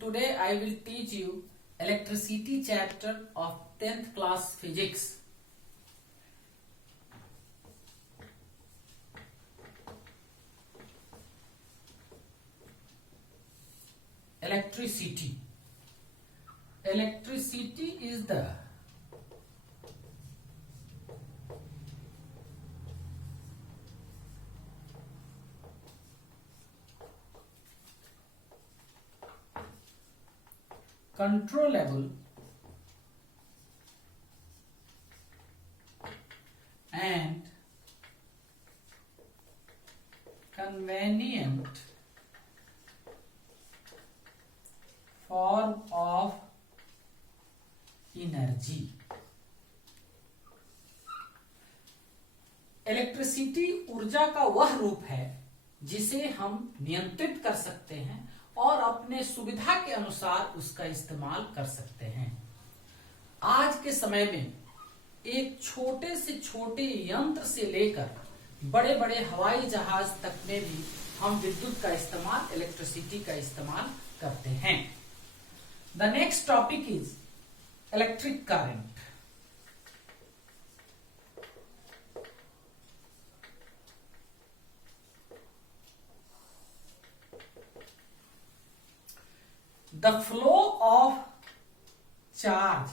today I will teach you electricity chapter of 10th class physics. Electricity. Electricity is the controllable and convenient form of energy. Electricity ऊर्जा का वह रूप है जिसे हम नियंत्रित कर सकते हैं और अपने सुविधा के अनुसार उसका इस्तेमाल कर सकते हैं। आज के समय में एक छोटे से छोटे यंत्र से लेकर बड़े बड़े हवाई जहाज तक में भी हम विद्युत का इस्तेमाल, इलेक्ट्रिसिटी का इस्तेमाल करते हैं। The next topic is electric current. The flow of charge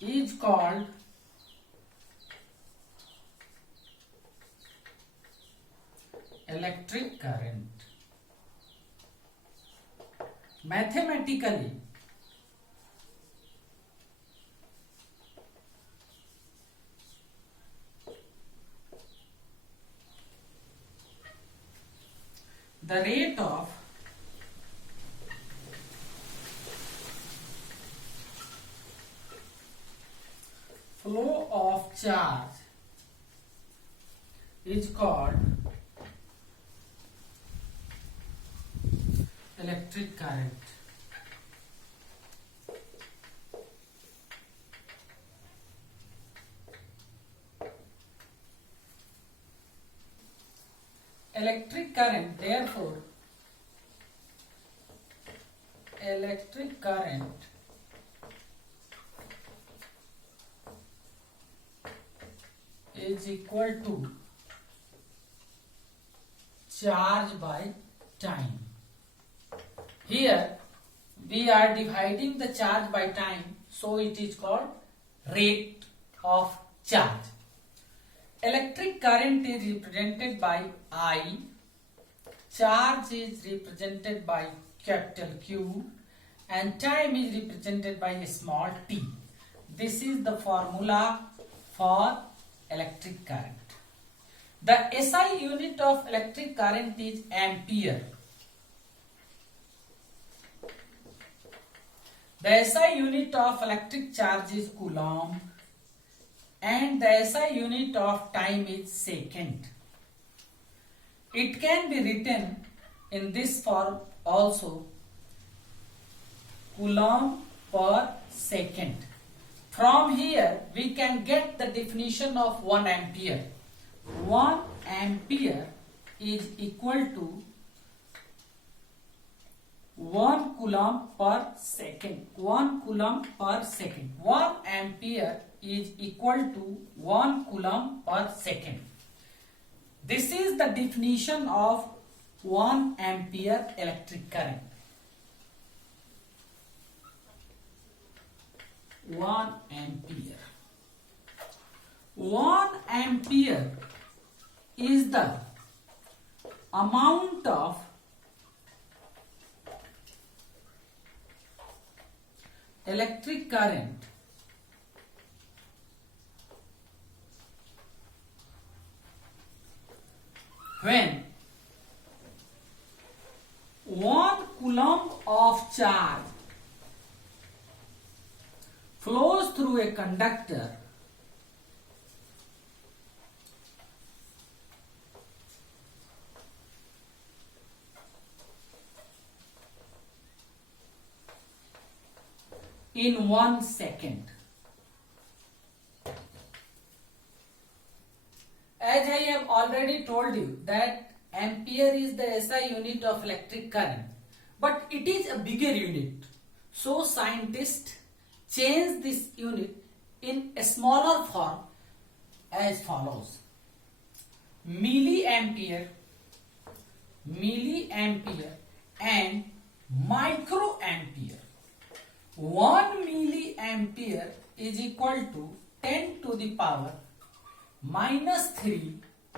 is called electric current. Mathematically, the rate of flow of charge is called electric current. Electric current, therefore, electric current is equal to charge by time. Here we are dividing the charge by time, so it is called rate of charge. Electric current is represented by I, charge is represented by capital Q, and time is represented by small t. This is the formula for electric current. The SI unit of electric current is ampere. The SI unit of electric charge is coulomb. And the SI unit of time is second. It can be written in this form also, coulomb per second. From here we can get the definition of 1 ampere. 1 ampere is equal to 1 coulomb per second. 1 coulomb per second. 1 ampere is equal to 1 coulomb per second. This is the definition of 1 ampere electric current. 1 ampere. 1 ampere is the amount of electric current when 1 coulomb of charge flows through a conductor in 1 second. as I have already told you that ampere is the SI unit of electric current, but it is a bigger unit. So scientists change this unit in a smaller form as follows: milliampere, and microampere. 1 milliampere is equal to 10 to the power minus 3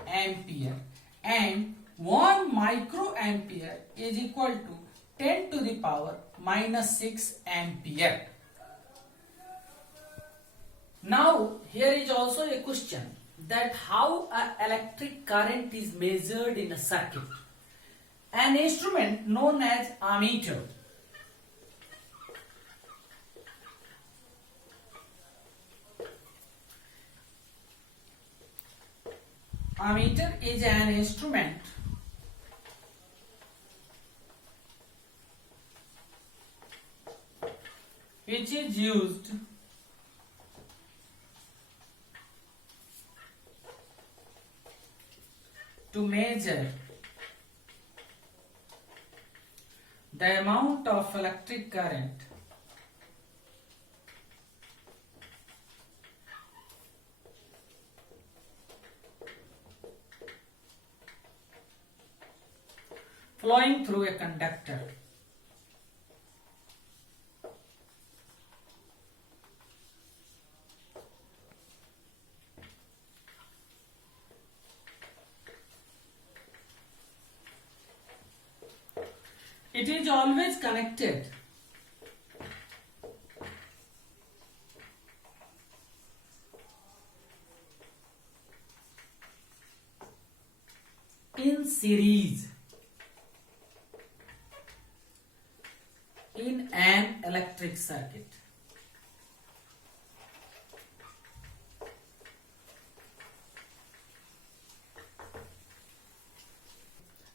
ampere, and 1 microampere is equal to 10 to the power minus 6 ampere. Now here is also a question that how an electric current is measured in a circuit. An instrument known as ammeter. Ammeter is an instrument which is used to measure the amount of electric current flowing through a conductor. It is always connected in series in an electric circuit.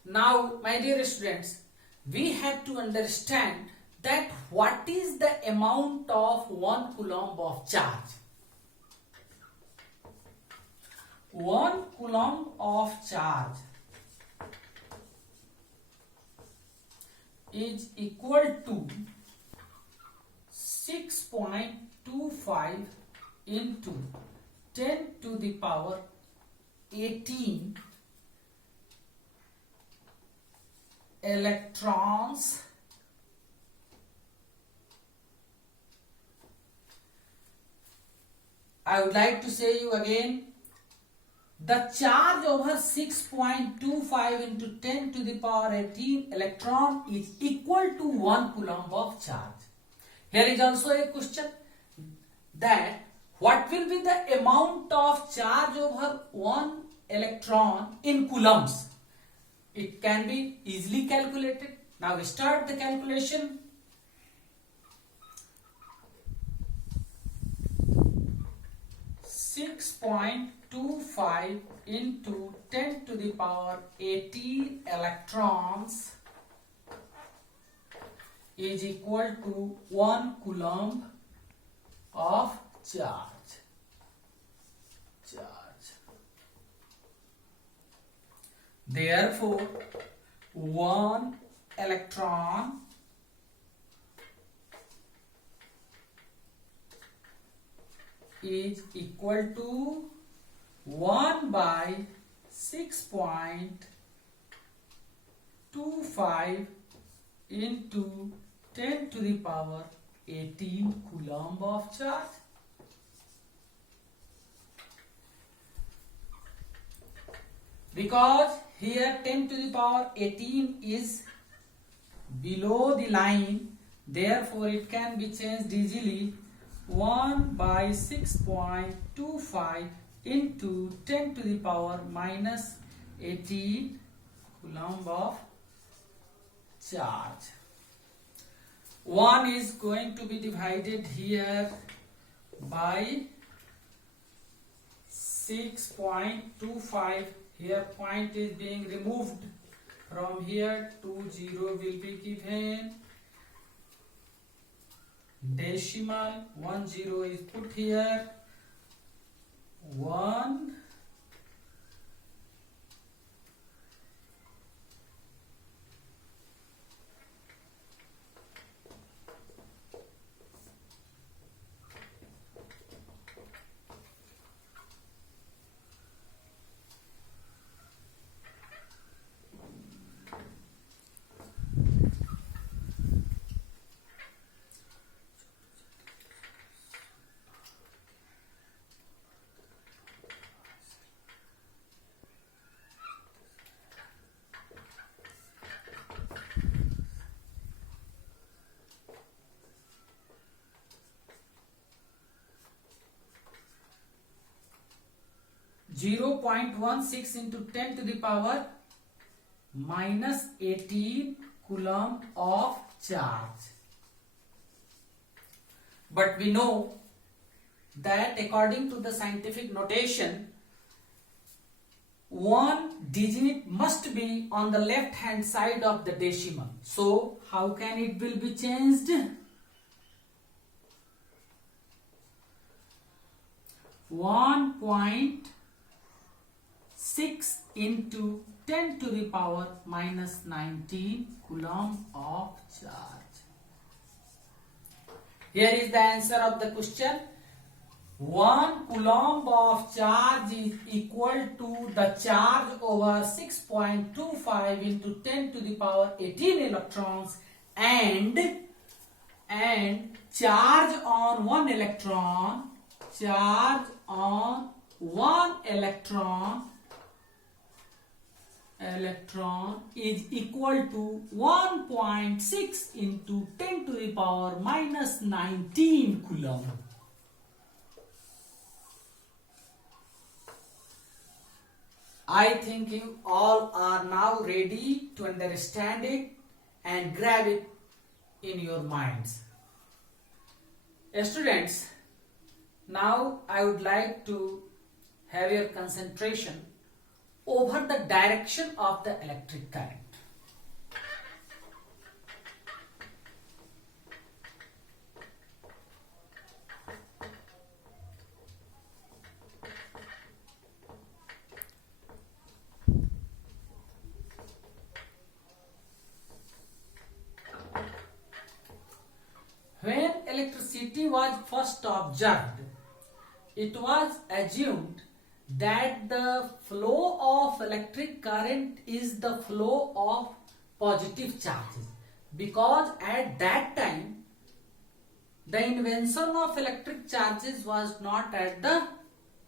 Now, my dear students, we have to understand that what is the amount of 1 coulomb of charge. 1 coulomb of charge is equal to 6.25 into 10 to the power 18 electrons I would like to say you again, the charge over 6.25 into 10 to the power 18 electron is equal to 1 coulomb of charge. Here is also a question that what will be the amount of charge over 1 electron in coulombs? It can be easily calculated. Now start the calculation. .25 into 10 to the power 18 electrons is equal to 1 coulomb of charge. Therefore, 1 electron is equal to 1 by 6.25 into 10 to the power 18 coulomb of charge. Because here 10 to the power 18 is below the line, therefore it can be changed easily. 1 by 6.25 into 10 to the power minus 18 coulomb of charge. 1 is going to be divided here by 6.25. Here point is being removed from here, 0 will be given. Decimal 10 is put here. 1 0.16 into 10 to the power minus 18 coulomb of charge. But we know that according to the scientific notation, one digit must be on the left hand side of the decimal. So how can it will be changed? 1.6 into 10 to the power minus 19 coulomb of charge. Here is the answer of the question. 1 coulomb of charge is equal to the charge over 6.25 into 10 to the power 18 electrons, and charge on one electron is equal to 1.6 into 10 to the power minus 19 coulomb. I think you all are now ready to understand it and grab it in your minds. Students, now I would like to have your concentration over the direction of the electric current. When electricity was first observed, it was assumed that the flow of electric current is the flow of positive charges, because at that time the invention of electric charges was not at the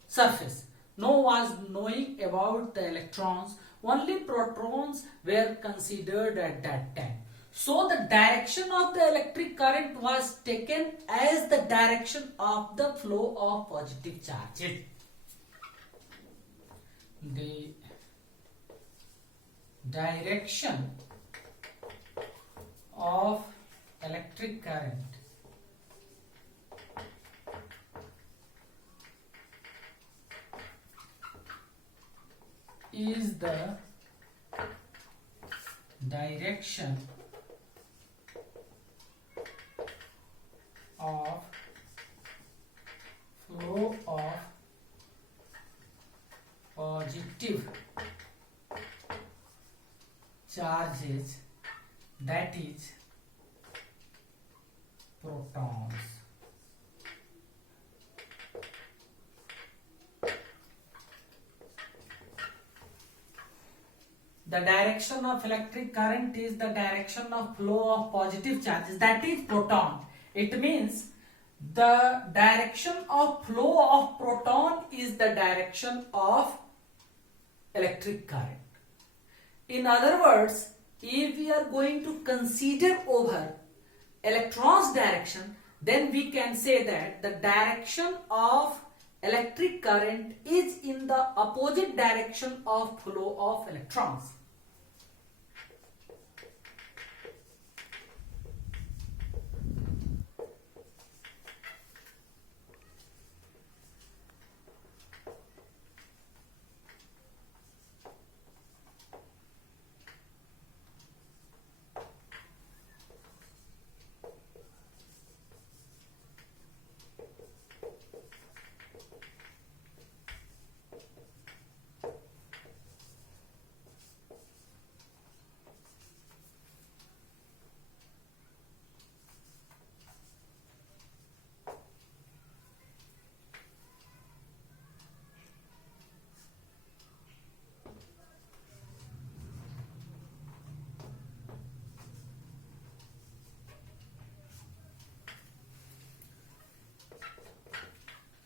surface. No one was knowing about the electrons, only protons were considered at that time. So the direction of the electric current was taken as the direction of the flow of positive charges. The direction of electric current is the direction of flow of positive charges, that is protons. The direction of electric current is the direction of flow of positive charges, that is proton. It means the direction of flow of proton is the direction of electric current. In other words, if we are going to consider over electron's direction, then we can say that the direction of electric current is in the opposite direction of flow of electrons.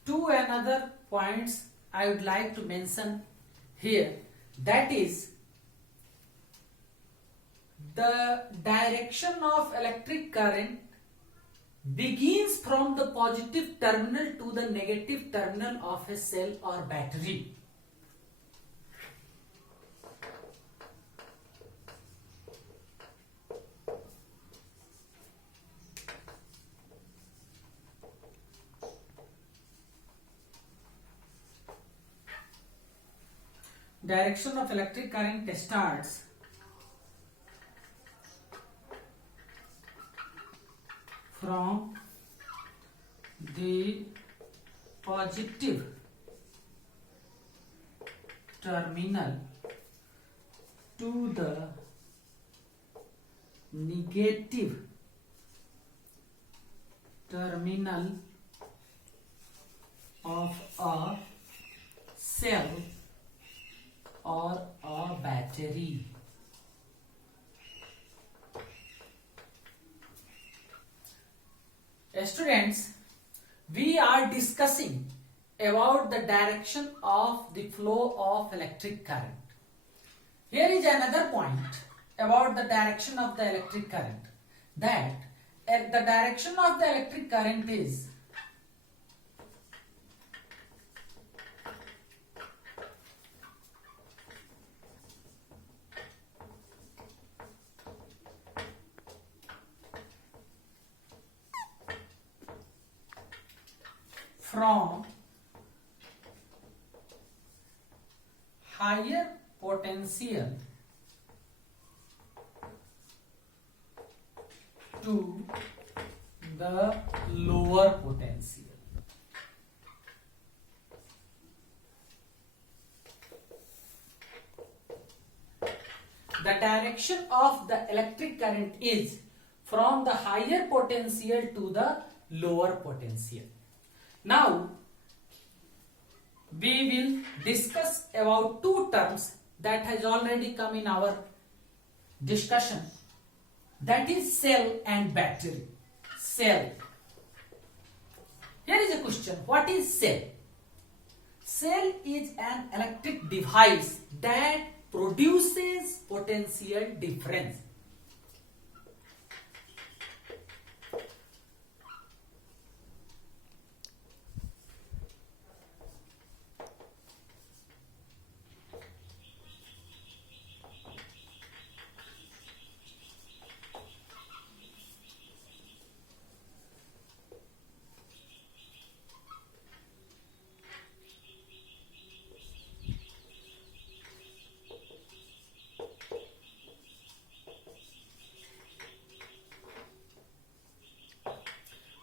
Two another points I would like to mention here, that is the direction of electric current begins from the positive terminal to the negative terminal of a cell or battery. Direction of electric current starts from the positive terminal to the negative terminal of a cell or a battery. Students, we are discussing about the direction of the flow of electric current. Here is another point about the direction of the electric current, that the direction of the electric current is from higher potential to the lower potential. The direction of the electric current is from the higher potential to the lower potential. Now, we will discuss about two terms that has already come in our discussion, that is cell and battery. Cell. Here is a question, what is cell? Cell is an electric device that produces potential difference.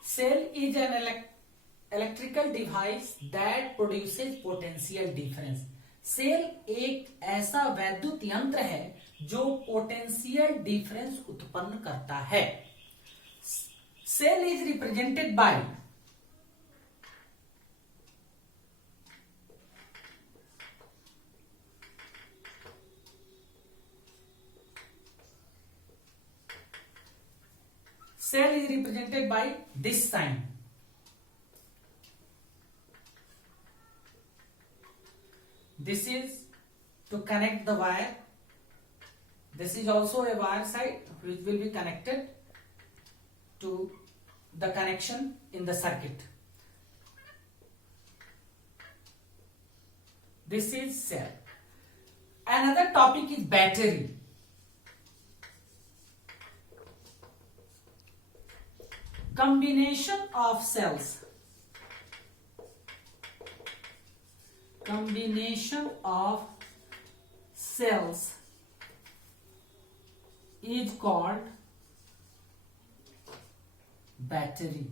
Cell is an electrical device that produces potential difference. Cell एक ऐसा वैद्युत यंत्र है जो potential difference उत्पन्न करता है. Cell is represented by this sign. This is to connect the wire. This is also a wire side which will be connected to the connection in the circuit. This is cell. Another topic is battery. Combination of cells. Combination of cells is called battery.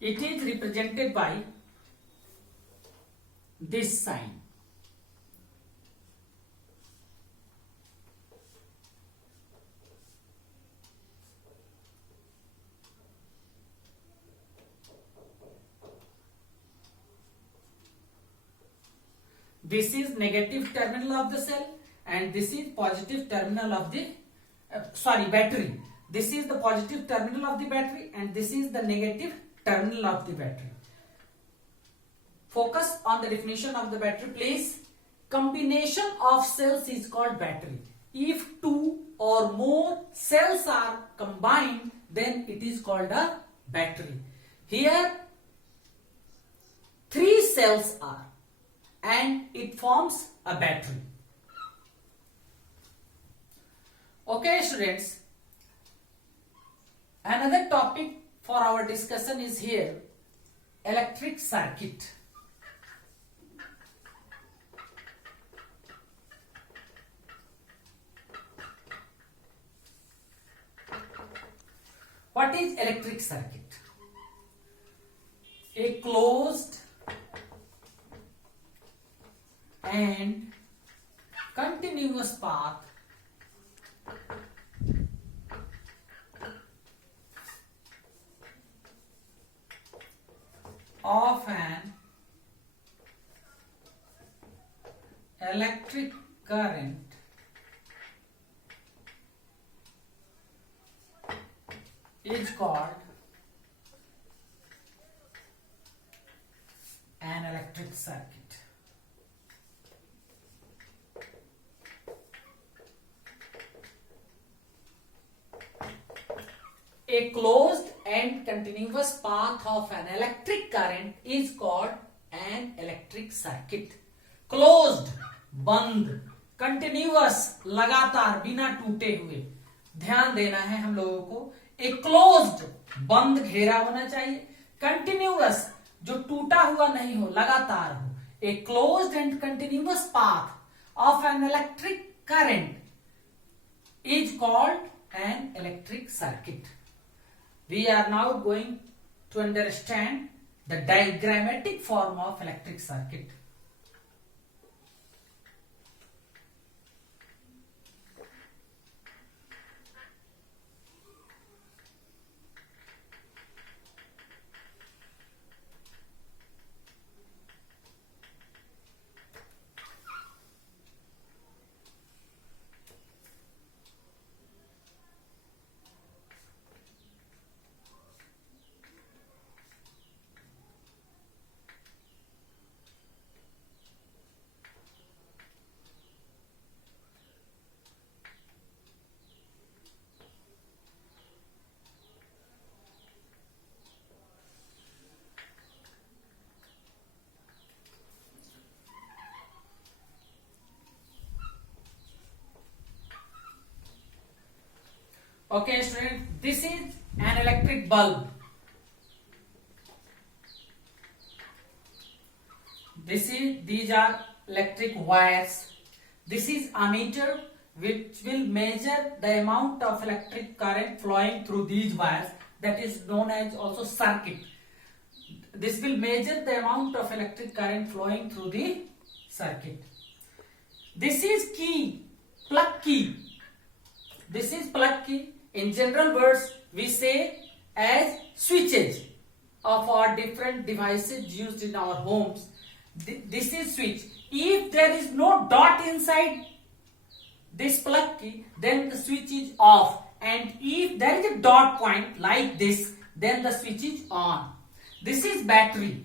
It is represented by this sign. This is negative terminal of the cell and this is positive terminal of the battery. This is the positive terminal of the battery and this is the negative terminal of the battery. Focus on the definition of the battery, please. Combination of cells is called battery. If two or more cells are combined, then it is called a battery. Here, three cells are, and it forms a battery. Okay, students. Another topic for our discussion is here, electric circuit. What is electric circuit? A closed and continuous path of an electric current is called an electric circuit. A closed and continuous path of an electric current is called an electric circuit. Closed, बंद, continuous, लगातार, बिना टूटे हुए. ध्यान देना है हम लोगों को. A closed, बंद घेरा होना चाहिए. Continuous, जो टूटा हुआ नहीं हो, लगातार हो. A closed and continuous path of an electric current is called an electric circuit. We are now going to understand the diagrammatic form of electric circuit. Okay, student, this is an electric bulb. These are electric wires. This is ammeter which will measure the amount of electric current flowing through these wires. That is known as also circuit. This will measure the amount of electric current flowing through the circuit. This is key, plug key. This is plug key. In general words, we say as switches of our different devices used in our homes. This is switch. If there is no dot inside this plug key, then the switch is off. And if there is a dot point like this, then the switch is on. This is battery.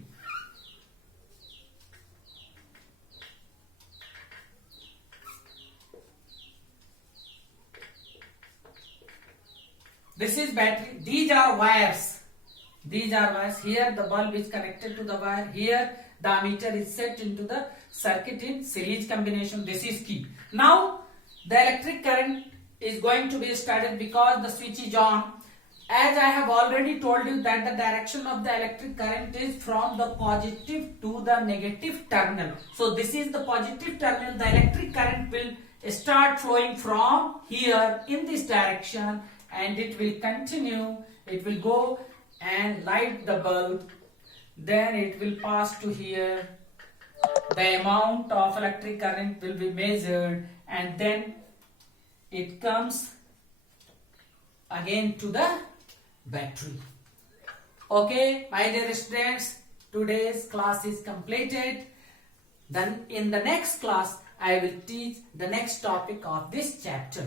This is battery. These are wires. These are wires. Here the bulb is connected to the wire. Here the ammeter is set into the circuit in series combination. This is key. Now the electric current is going to be started because the switch is on. As I have already told you that the direction of the electric current is from the positive to the negative terminal. So this is the positive terminal. The electric current will start flowing from here in this direction, and it will continue. It will go and light the bulb. Then it will pass to here. The amount of electric current will be measured, and then it comes again to the battery. Okay, my dear students, today's class is completed. Then in the next class, I will teach the next topic of this chapter.